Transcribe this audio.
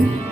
thank mm -hmm. you